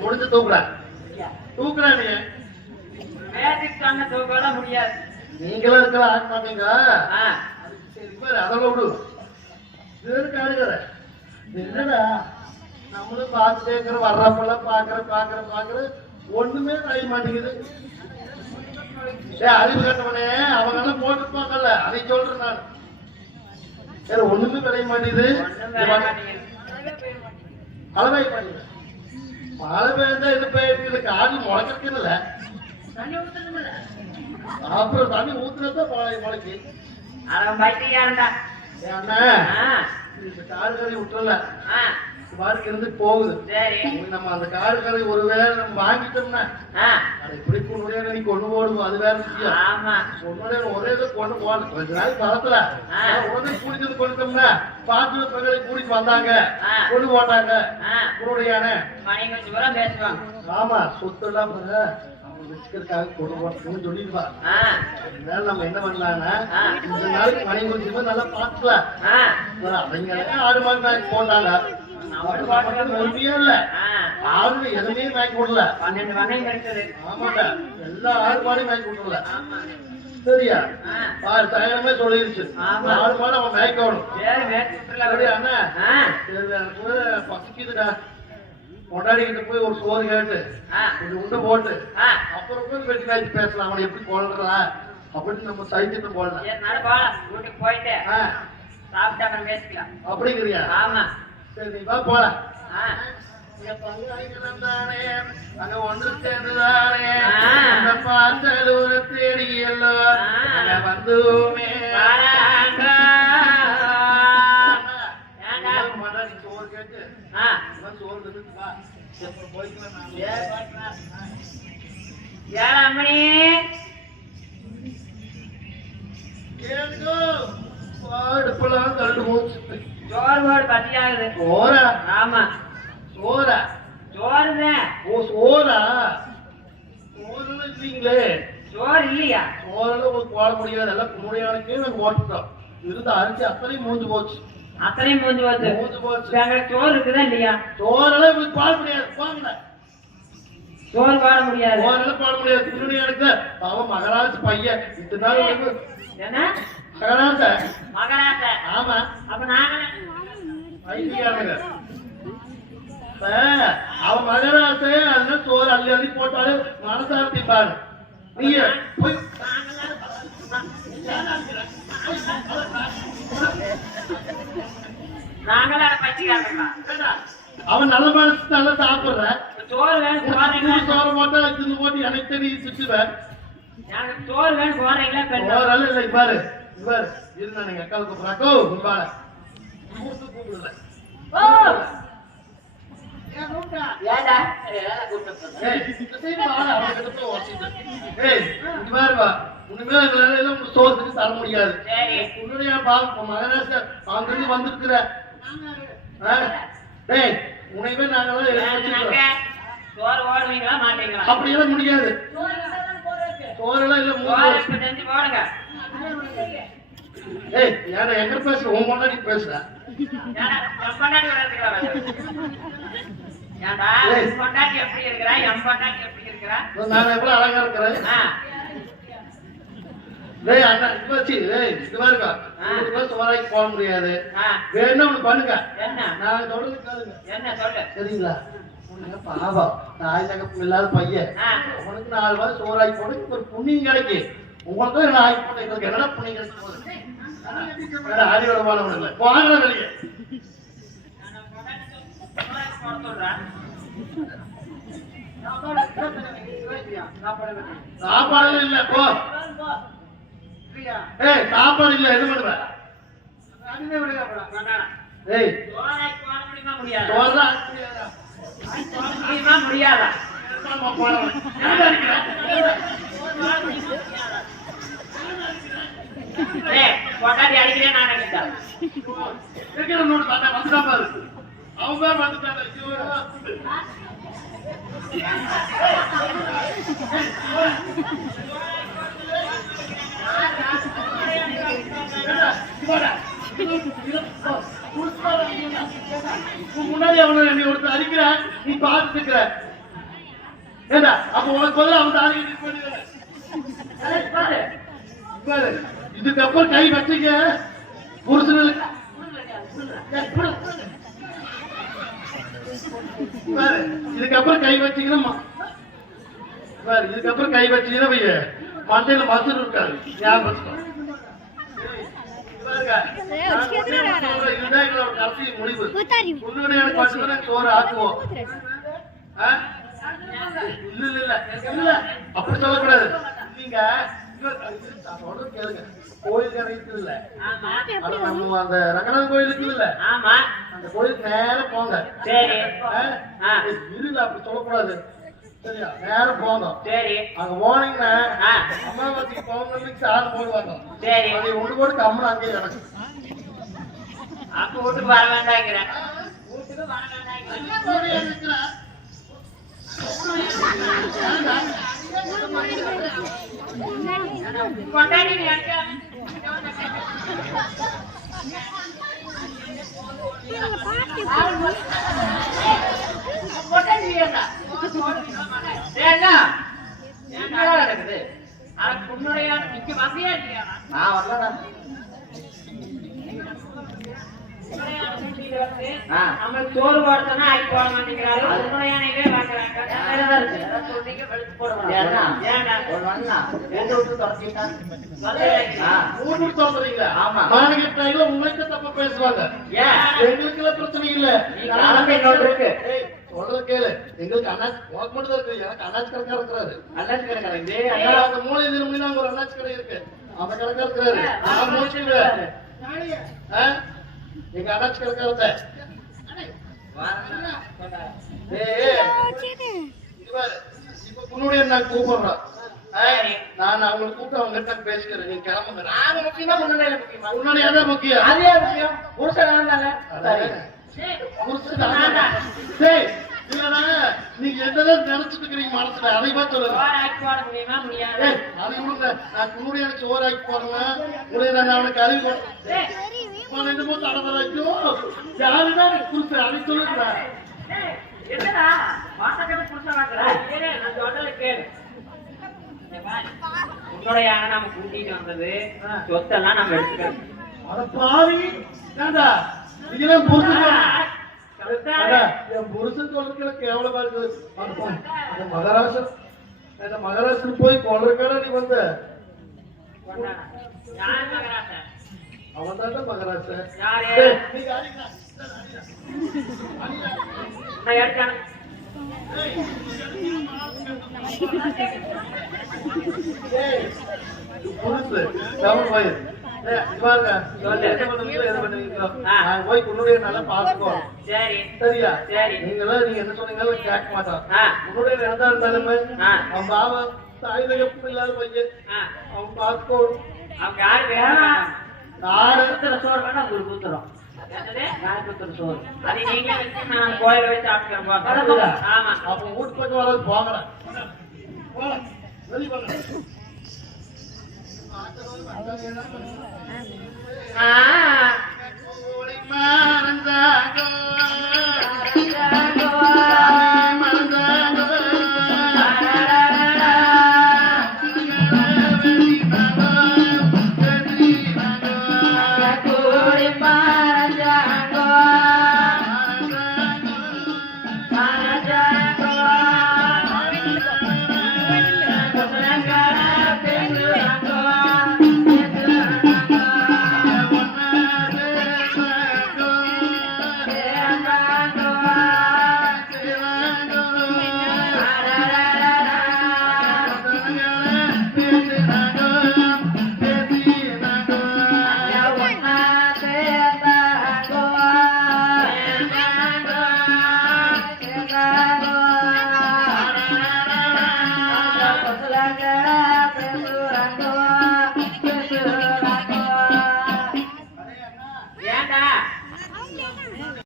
முடிச்சு தூக்குறா தூக்குறா நீ மேஜிக் கண்ண முடியாது நீங்களும் இருக்கிற ஆக மாட்டீங்க அதெல்லாம் விடு காடுகிற என்னடா நம்மளும் பார்த்துட்டே இருக்கிற வர்றப்பெல்லாம் பாக்குற பாக்குற பாக்குற ஒண்ணுமே தெரிய மாட்டேங்குது. அறிவு கட்டவனே அவங்க எல்லாம் போட்டுப்பாங்கல்ல அதை சொல்றேன் நான். வேற ஒண்ணுமே தெரிய மாட்டேங்குது. வேற மாட்டேங்குது. மழை பெய்ந்தா இது பெய்யுது காடு தண்ணி ஊத்தணுமில்ல? அப்புறம் தண்ணி ஊத்துனதான் மழை முளைக்கு அண்ணா காடு கறி விட்டுறல வாழ்க்கை இருந்து போகுது. நம்ம அந்த காடு கறி ஒருவேளை நம்ம வாங்கிட்டோம்னா அதை இப்படி கொண்டு நீ கொண்டு போடுவோம் அது வேற விஷயம். ஒன்னோட ஒரே இதை கொண்டு போகணும் கொஞ்ச நாள் பழத்துல. உடனே குடிக்கிறது கொண்டுட்டோம்னா பாத்துல பிரகலை கூட்டிட்டு வந்தாங்க. கொண்டு போட்டாங்க. பேசுவாங்க. ஆமா சொத்து வச்சுக்கிறதுக்காக கொண்டு சொல்லிடுவா ஆ, அதனால நம்ம என்ன பண்ணலாம்னா. இந்த நாளைக்கு மணி கொஞ்சம் நல்லா பார்த்துக்கலாம் அவங்க மாடு வாங்கி போட்டாங்க. ஆடு மாடு உரிமையே இல்ல ஆ, ஆடு எதுவுமே வாங்கி கொடுக்கல. பன்னெண்டு வகையும் கிடைச்சது. ஆமாண்டா எல்லா ஆடு மாடையும் வாங்கி ஆமா சரியா? பாரு தயமே சொல்லிருச்சு. மாடு அவன் மேய்க்கணும் அண்ணா. பசிக்குதுடா. கொண்டாடிக்கிட்டு போய் ஒரு சோறு கேட்டு கொஞ்சம் உண்டை போட்டு அப்புறம் போய் வெட்டி காய்ச்சி பேசலாம். அவனை எப்படி கொள்றா அப்படின்னு நம்ம சைக்கிட்டு போடலாம் வீட்டுக்கு போயிட்டு சாப்பிட்டு அப்புறம் பேசிக்கலாம். அப்படிங்கிறியா? ஆமா. சரி வா போலாம் அங்க ஒன்று சேர்ந்துதானே. அந்த பார்த்தல் ஒரு தேடி எல்லாம் ஆ. அங்க வந்துமே. சோறு கேட்டு, சோறு தின்னுட்டு வா. அப்புறம் போய்க்கலாம். ஏழாம் மணி கேளுங்கோ. அடுப்பெல்லாம் தள்ளு போச்சு. சோறு பத்தியாகுது சோறா? ஆமா. சோறா? சோறு ஓ, சோறா? சோறுலாம் இல்லைங்களே. சோறு இல்லையா? சோறெல்லாம் உங்களுக்கு போட முடியாது. எல்லாம் குமுறையானுக்கே நாங்க ஓட்டுட்டோம். இருந்த அரிசி அத்தனையும் மூஞ்சு போச்சு. அத்தனையும் மூஞ்சி போச்சு. மூஞ்சு போச்சு. எங்களுக்கு சோறு இருக்குதா இல்லையா? சோறெல்லாம் உங்களுக்கு பாட முடியாது. போங்க சோறு போட முடியாது. சோறெல்லாம் பாட முடியாது. எனக்கு அவன் மகராஜ் பையன். இத்தனை நாள் என்ன? மகராஜ மகராச ஆமா அப்ப நாங்க பைத்தியாருங்க இப்ப அவன் மகராச அதனால சோறு அள்ளி அள்ளி போட்டாலே மனசார்த்தி பாரு நீங்க போய் நாங்களாம் பச்சிக்காரங்களா அவன் நல்ல சாப்பிடுற. சோறு வேணும் போறீங்களா சோறு போட்டா தின்னு போட்டு எனக்கு தெரியும் சுற்றுவேன் சோறு வேணும் போறீங்களா இல்லை பாரு பாரு. இருந்தா நீங்க கூப்பிடுறா அக்கோ உங்கள கூப்பிட்டு? கூப்பிடுறேன் ஏடா உனக்கு சோறு செஞ்சு தர முடியாது. உன்னுடைய பாவம் உன் மகராச அங்கிருந்து வந்திருக்கிற? டேய் உனைவே வச்சிருக்கிறோம். சோறு ஓடுவீங்களா மாட்டீங்களா? அப்படியெல்லாம் முடியாது. சோறெல்லாம் இல்ல மூணு செஞ்சு போடுங்க. ஏய் ஏன்னா எங்க பேசுற. உன் முன்னாடி பேசுற நான் எவ்வளவு அழகா இருக்கிறேன் டேய் அண்ணா இது வச்சு டேய் இது பாருங்க ஆ. உங்களுக்கு சோறாக்கி போட முடியாது வேணும் பண்ணுங்க என்ன நான் கேளுங்க என்ன சொல்லு சரிங்களா உனக்கு பாவம் தாய் தகப்பு இல்லாத பையன் உனக்கு நாலு வாரம் சோறாக்கி போட ஒரு புண்ணியம் கிடைக்கும் உங்களுக்கு என்ன ஆகி போட எங்களுக்கு என்னடா புண்ணியம் கிடைக்க போகுது ஆடியோட வாழ வாங்க வெளியே நான். சாப்பாடு இல்ல போ ஏய் சாப்பாடு இல்ல எது பண்ணுவ? ஏய். போட முடியுமா முடியாதா? சோறா? முடியுமா முடியாதா? ஏய், பொண்டாட்டி அடிக்கிறேன் நான் அடிக்கிறேன் அவன் பேர் வந்துட்டான் உன் முன்னாடி அவனை நீ ஒருத்தர் அடிக்கிற நீ பார்த்துட்டு இருக்கிற ஏண்டா அப்ப உனக்கு பதிலா அவன் தாலி கட்டி பாரு. பாரு, இதுக்கப்புறம் கை வச்சுக்க புருஷனுக்கு பாரு, இதுக்கப்புறம் கை வச்சீங்கன்னா பாரு, இதுக்கப்புறம் கை வச்சீங்கன்னா வைய மண்டையில மசூர் இருக்காது. ஞாபகம் அப்படி சொல்லக்கூடாது. நீங்க கோயில் இருக்குது இல்ல? நம்ம அந்த ரங்கநாதன் கோயில் இருக்குது இல்ல? ஆமா. அந்த கோயிலுக்கு நேரா போங்க. சரி. ஆ? ஆ. இருல அப்படி சொல்லக்கூடாது. சரியா? நேரா போங்க. சரி. அங்க போனீங்கன்னா. அமாவாசைக்கு பௌர்ணமிக்கு சாதம் போடுவாங்க. சரி. அதை ஒன்று கூட கம்மன் அங்கேயே கிடக்கு. அப்ப வீட்டுக்கு வர வேண்டாங்கிறேன் வீட்டுக்கு வர வேண்டாங்கிறேன் கொண்டாடி. கொண்டாடி ஏண்டா? என்னடா நடக்குது? அதுக்கு முன்னாடியா இங்க வந்தியா இல்லையா? நான் வரலடா. சோறு ஆக்கி போட மாட்டேங்கிறாரு. உண்மையானவே உங்களுக்கு தப்பா பேசுவாங்க. எங்களுக்கு பிரச்சனை இல்ல. இருக்கு. சொல்றத கேளு. எங்களுக்கு அண்ணாச்சி உனக்கு மட்டும் தான் இருக்கு. எனக்கு அண்ணாச்சி கடைக்கா இருக்கிறாரு. அண்ணாச்சி இது அண்ணா, அந்த மூலை திரும்பி ஒரு அண்ணாச்சி கடை இருக்கு. அந்த கடைக்கா இருக்கிறாரு. நான் முடிச்சுடுவேன்? எங்க அண்ணாச்சி பாரு. இப்ப உன்னுடைய நான் கூப்பிடுறேன் நான் அவங்களை கூப்பிட்டு அவங்க கிட்ட பேசிக்கிறேன். நீங்க கிளம்புங்க நாங்க முக்கியமா முன்னாடி முக்கியமா? முக்கியம். அதே முக்கியம். புருஷன் நடந்தாங்க சரி சரி. புருஷன் தானே. டேய், இல்லைண்ணா, நீங்க என்னதான் நினைச்சிட்டு இருக்கிறீங்க மனசுல அதை பார்த்து சொல்லுங்க அதை விடுங்க. நான் எனக்கு சோறாக்கி போடுவேன். உன்னை நான் அவனுக்கு அறிவு கொடு- ஏய், அவன் என்னமோ தடவை ஐயோ, யாருதான் எனக்கு புருஷன்? அதை சொல்லுங்க. ஏய், என்னடா வாசக்கத்தை புடிச்ச வாக்குற சரி நான் சொல்றதை கேளு இங்க பாரு. உன்னோட யானை நம்ம கூட்டிட்டு வந்தது சொத்தெல்லாம் நம்ம எடுத்துக்கிறோம் அட பாவி, ஏண்டா, இதெல்லாம் புருஷன் சொல்றது. சொத்தை- அடா, என் புருஷன் சொல்றதுக்கு கேவலமா இருக்குது. அட போ, அந்த போய் கொள்றதுக்கான நீ வந்த அவன் தான் மகாராஷ்டிரா யாரு? ஏய், போய் சரியா? சரி. நீங்களாம் நீங்க என்ன சொன்னீங்களோ கேட்க மாட்டான். ஆ. உன்னுடைய என்னதான் இருந்தாலுமே. அவன் பாவா, தாயில எப்பவும் இல்லாத பையன். அவன் பார்த்துக்கோ. அவங்க யாரு வேணா நாடு குத்துற சோறு வேணா உங்களுக்கு நீங்க நான் கோயில வராது போங்கடா போடா. வெளிய I don't.